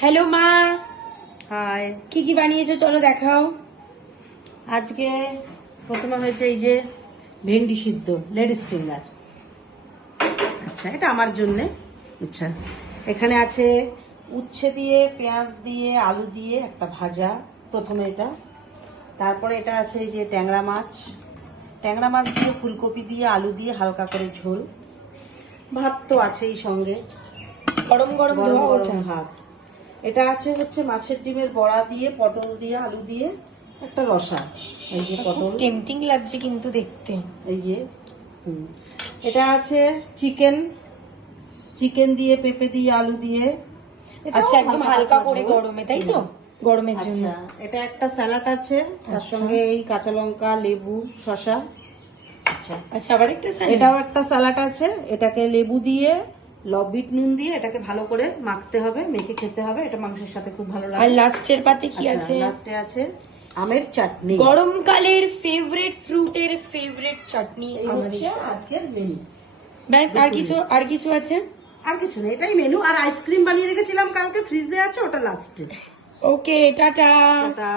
Hello মা, high. কি কি বানিয়েছো চলো দেখাও। আজকে প্রথমে হয়েছে এই যে ভেন্ডি সিদ্ধ, লেডিস ফিঙ্গার। আচ্ছা, এটা আমার জন্যে। আচ্ছা, এখানে আছে উচ্ছে দিয়ে, পেঁয়াজ দিয়ে, আলু দিয়ে একটা ভাজা। প্রথমে এটা, তারপরে এটা আছে এই যে ট্যাংরা মাছ। ট্যাংরা মাছ দিয়ে, ফুলকপি দিয়ে, আলু দিয়ে হালকা করে ঝোল। ভাত তো আছেই সঙ্গে, গরম গরম গরম ধোয়া গরম ওঠা। ভাত। এটা আছে হচ্ছে মাছের ডিমের বড়া দিয়ে, পটল দিয়ে, আলু দিয়ে একটা রসা। এই যে খুব পটল, টেম্পটিং লাগছে কিন্তু দেখতে। এই যে এটা আছে চিকেন দিয়ে, পেঁপে দিয়ে, আলু দিয়ে। এটাও আচ্ছা, একদম হালকা করে ঝোল। গরমে, তাই তো? গরমের জন্য। আচ্ছা, এটা একটা স্যালাড আছে, তার আচ্ছা। সঙ্গে এই কাঁচা লঙ্কা, লেবু, শসা। আচ্ছা, আচ্ছা, আবার একটা স্যালাড। এটাও একটা স্যালাড আছে। এটাকে লেবু দিয়ে, বিট নুন দিয়ে এটাকে ভালো করে মাখতে হবে, মেখে খেতে হবে। এটা মাংসের সাথে খুব ভালো আর লাগে। লাস্টের পাতে কি আছে? লাস্টে আছে আমের চাটনি। গরমকালের ফেভারিট ফ্রুটের ফেভারিট চাটনি এই আমাদের। হচ্ছে আজকের মেনু। ব্যাস, আর কিছু আছে? আর কিছু নেই, এটাই মেনু। আর আইসক্রিম বানিয়ে রেখেছিলাম কালকে, ফ্রিজে আছে, ওটা লাস্টে। ওকে, টাটা। টাটা।